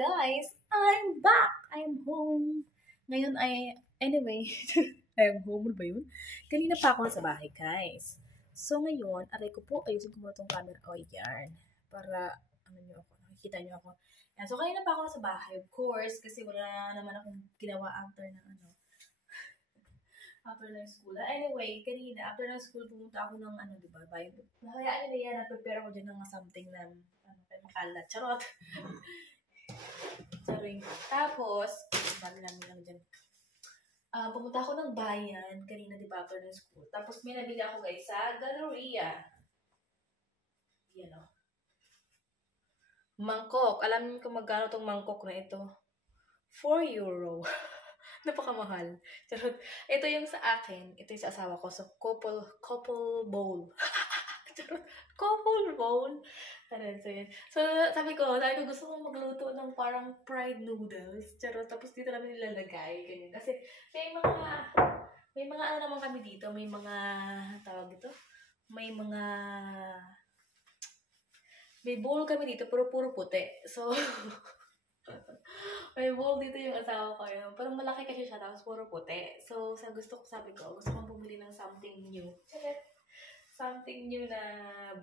guys! I'm back! I'm home. Ngayon ay, anyway, I'm home ba yun? Kanina pa ako sa bahay, guys. So ngayon, aray ko po, ayusin ko muna itong camera. O, yan. Para, nakikita niyo ako. And so kanina pa ako sa bahay, of course, kasi wala naman akong ginawa after ng school. Anyway, kanina, after ng school, pumunta ako ng diba, bayan. Kaya yan, na-prepare ako dyan ng something na, kalat. Charot! Sorry. Tapos, pumunta ako ng bayan, kanina diba after ng school. Tapos may nabili ako guys sa Galleria. Yan o. Mangkok. Alam niyo kung magkano tong mangkok na ito? 4 euro. Napakamahal. Charot. Ito yung sa akin. Ito yung sa asawa ko. So, couple bowl. Couple bowl. So, sabi ko, gusto kong magluto ng parang fried noodles. Charot. Tapos dito namin nilalagay. Ganyan. Kasi may mga ano naman kami dito. May mga, tawag dito? May bowl kami dito. Puro puti. So, may bowl dito yung asawa ko yun. Pero malaki kasi siya. Tapos puro puti. So, gusto kong bumili ng something new. Something new na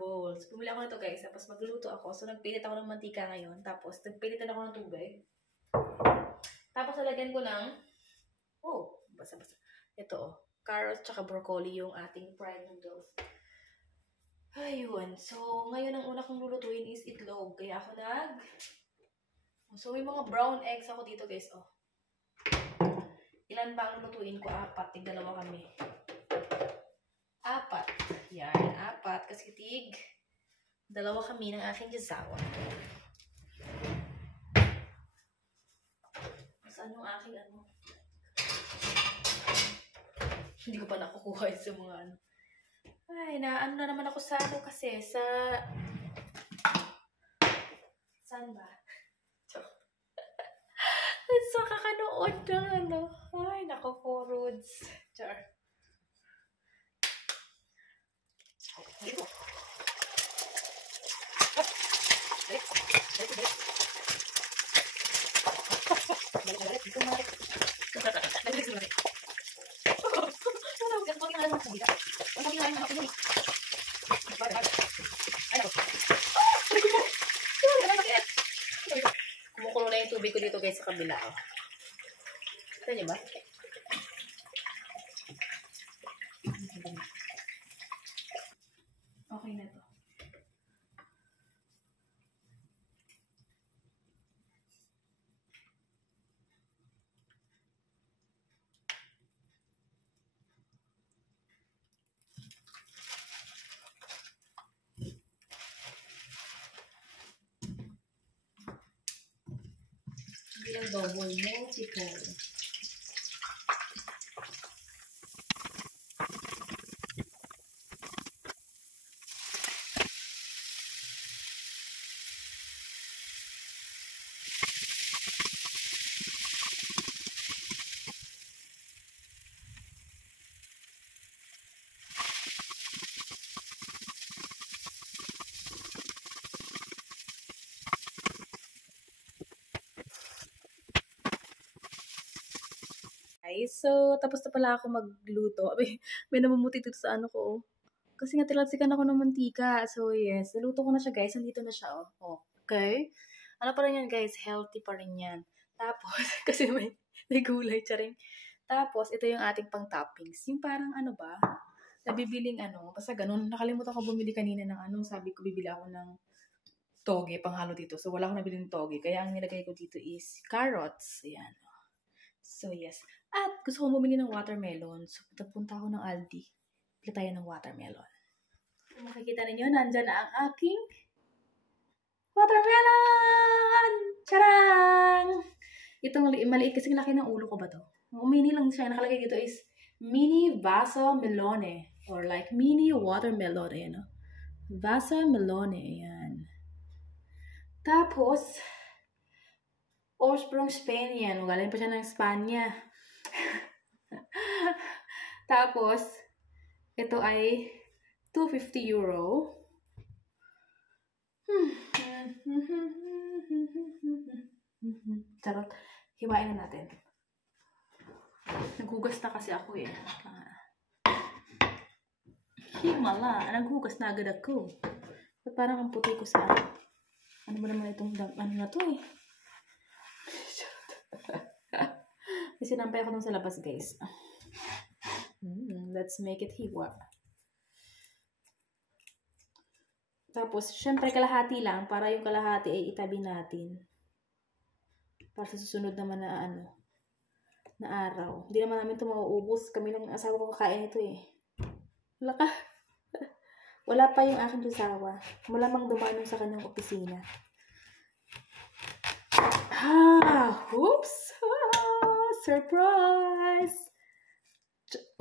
bowls. Pumili ako nito guys, tapos magluluto ako. So, nagpinit ako ng mantika ngayon. Tapos, nagpinitan ako ng tubig. Tapos, nalagyan ko ng, basa-basa. Ito, carrots tsaka broccoli yung ating fried noodles. Ayun. So, ngayon ang una kong lulutuin is itlog. Kaya ako So, may mga brown eggs ako dito guys, Ilan ba ang lulutuin ko? 4. Tig-2 kami. 4. Yan, 4. Kasi 2 kami ng aking jasawa. Saan yung aking Hindi ko pa nakukuha sa mga Ay, na naman ako sa kasi sa saan ba? So, kakanood na Ay, nako po, Rudes. Char. Kumukulo na yung tubig ko dito guys sa kabila. Kita niyo ba? Okay na to. Bilang double multiple. So, tapos na pala ako magluto. May namumuti dito sa ko. Kasi nga tilalsikan ako ng mantika. So, yes. Naluto ko na siya, guys. Nandito na siya, Okay? Ano pa rin yan, guys? Healthy pa rin yan. Tapos, kasi may gulay, charing. Tapos, ito yung ating pang toppings. Yung parang nabibiling basta ganun. Nakalimutan ko bumili kanina ng sabi ko, bibili ako ng toge panghalo dito. So, wala akong nabili ng toge. Kaya ang nilagay ko dito is carrots. Ayan. So, yes. At gusto ko bumili ng watermelon. So, punta ako ng Aldi. Bili tayo ng watermelon. Makikita ninyo, nandyan na ang aking watermelon! Charang! Itong maliit kasi laki ng ulo ko ba to? Mini lang siya. Nakalagay dito is mini Vasa melone. Or like mini watermelon. Ayan, Vasa melone. Ayan. Tapos, Osprong Spain yan. Galing pa siya ng Espanya. Tapos, ito ay 250 euro. Charot. Hiwain na natin. Naghugas na kasi ako eh. Himala. Naghugas na agad ako. Parang ang puti ko sa ano ba naman itong ano na to eh. Kasi nampay ako dun sa labas guys. Let's make it hiwa. Tapos, syempre kalahati lang para yung kalahati ay itabi natin. Para sa susunod naman na na araw. Hindi naman namin ito mauubos. Kami ng asawa ko kakain ito eh. Wala pa yung aking asawa. Malamang dumaan sa kanyang opisina. Oops! Surprise!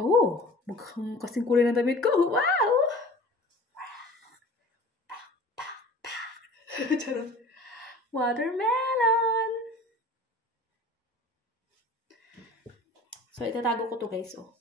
Oh! Mukhang kasing kulay ng damit ko. Wow! Watermelon! So, itatago ko to guys. Oh.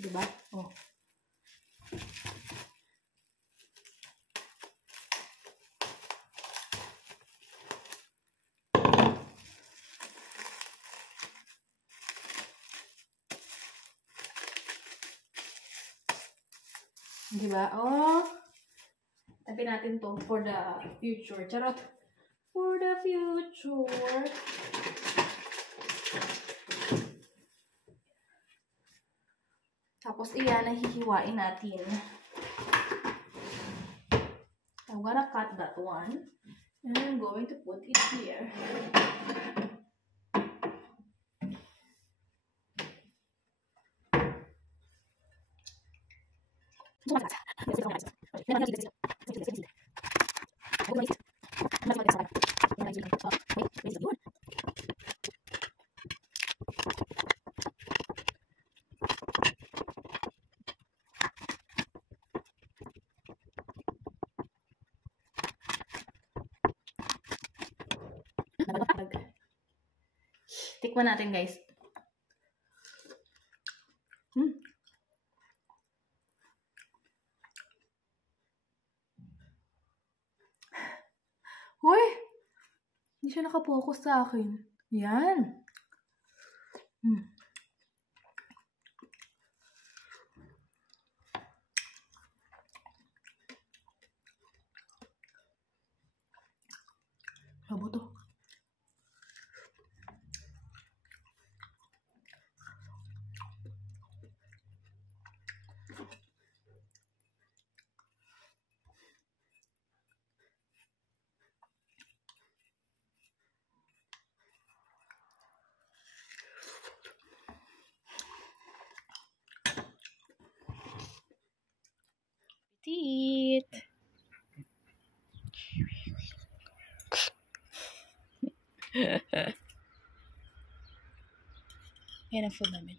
Diba? Oh. Diba? Oh. Tabi natin to for the future. Charot. For the future. Tapos, iyan, nahihiwain natin. I'm gonna cut that one. And I'm going to put it here. Tikman natin guys. Hoy! Hindi siya nakapokus sa akin. Yan. Labo to. Eat. Yan ang food namin.